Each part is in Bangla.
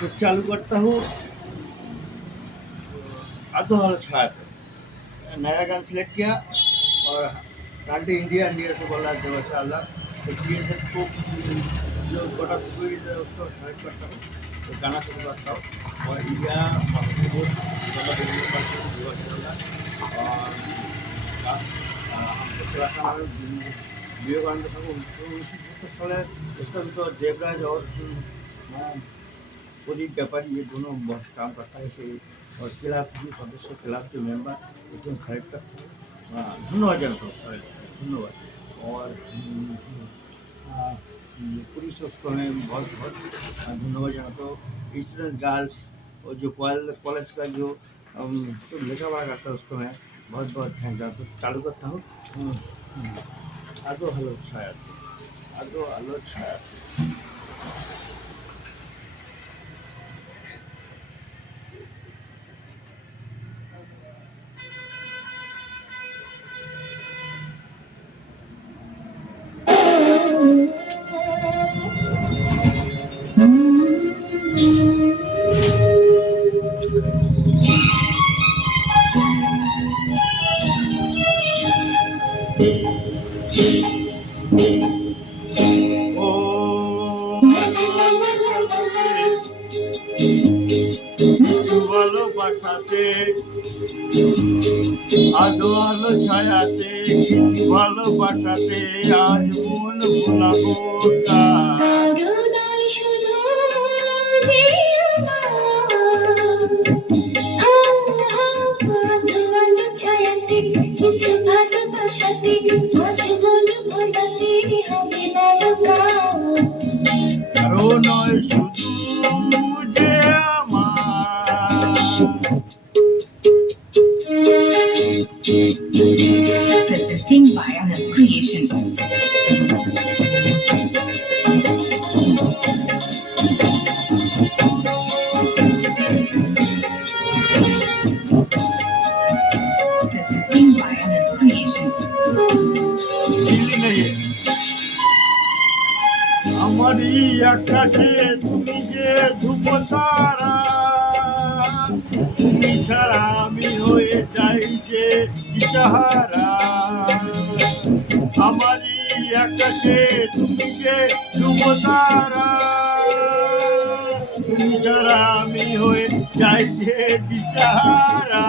तो चालू करता हूँ आधो हाल छाया पे नया गान सिलेक्ट किया और कांटे इंडिया इंडिया से बोला जो माशाल्लाह तो तीन से को जो छोटा सुपीड है उसको सेलेक्ट करता हूँ तो गाना शुरू करता हूँ और इंडिया बहुत और हम विवेकानंद ठाकुर 1970 साले उसका भी तो देवराज और प्रदीप व्यापारी ये दोनों बहुत काम करता है कि और क्लास जो सदस्य क्लास के मेंबर उसको सेलेक्ट करते हैं धन्यवाद जानता हूँ धन्यवाद और पुलिस उसको मैं बहुत बहुत धन्यवाद जानता हूँ स्टूडेंट गर्ल्स और जो कॉलेज का जो लिखा पढ़ा करता है उसको मैं बहुत बहुत थैंक जानता हूँ चालू करता हूँ आदो हलो छाया आदो हलो छाया ভালোবাসাতে আদো আলো ছায়াতে কিছু ভালোবাসাতে আজ মন ভোলাবো কিছু ভালোবাসাতে আজ মন ভোলাতে হবে কারো নয় শুধু যে Presenting by Anand Creation. Presenting by Anand Creation. আমারই আকাশে তুমি যে ধ্রুবতারা তুমি ছাড়া আমি হয়ে যাই যে দিশাহারা আমারই আকাশে তুমি যে ধ্রুবতারা তুমি ছাড়া আমি হয়ে যাই যে দিশাহারা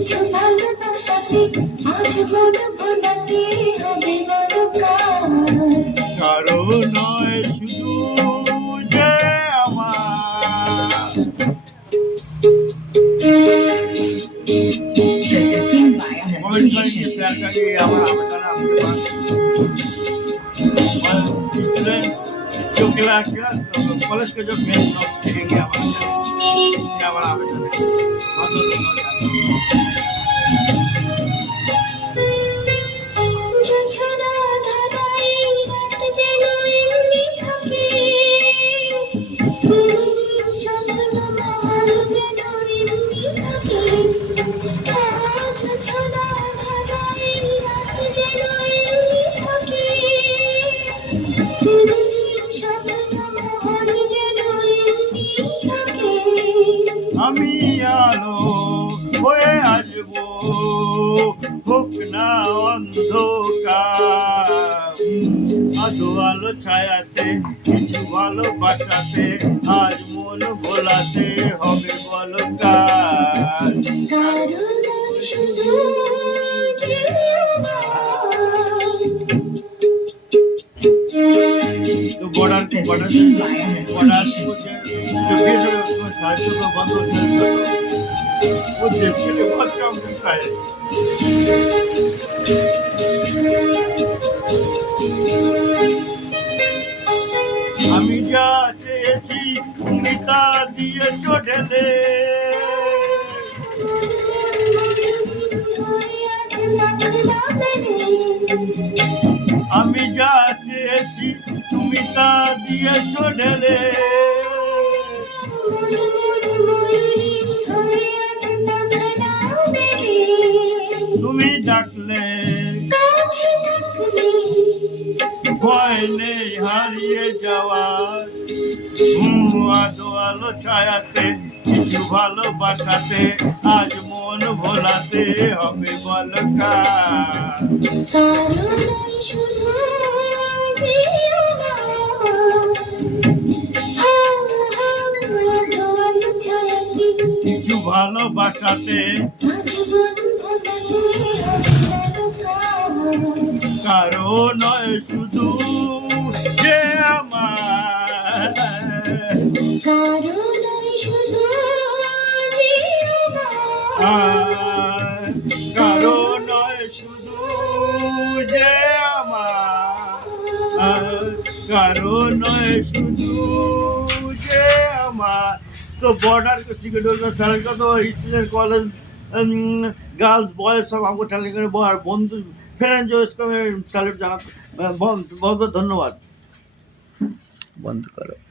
কিছু ভালোবাসাতে আজ মন ভোলাতে হবে কারো নয় শুধু যে আমার Presenting by Anand Creation. Share करिए हमारा आवेदन आपके पास जो क्लास कॉलेज के जो फ्रेंड सब देखेंगे हमारा आवेदन है बहुत बहुत আমি আলো হয়ে আসবো হোক না অন্ধকার আধো আলো ছায়াতে কিছু ভালোবাসাতে আজ মন ভোলাতে হবে বলো কার तो बॉर्डर जो देश है उसमें साहित्य को बंद हो जाए वो देश के लिए बहुत काम करता है আমি যা চেয়েছি তুমি তা দিয়েছো ঢেলে আমি যা চেয়েছি তুমি তা দিয়েছো ঢেলে তুমি ডাকলে কাছে থাকলে ভয় নেই হারিয়ে যাওয়ার আলো আলো ছায়াতে কিছু ভালোবাসাতে আজ মন ভোলাতে হবে বল কার। কারণই শুধু যে আমার ছায়াতে কিছু ভালোবাসাতে আজীবন ভোলাতে হবে কারো নয় শুধু যে আমার কারণই শুধু যে আমার কারো নয় শুধু যে আমার কারো নয় শুধু যে আমার। तो बॉर्डर के सिक्योरिटी का सैलरी का तो स्टूडेंट कॉलेज गर्ल्स बॉयज सब हमको टैलेंट करे बंधु फ्रेंड जो इसको मैं सैल्यूट जाना बहुत बहुत धन्यवाद। বন্ধ করো।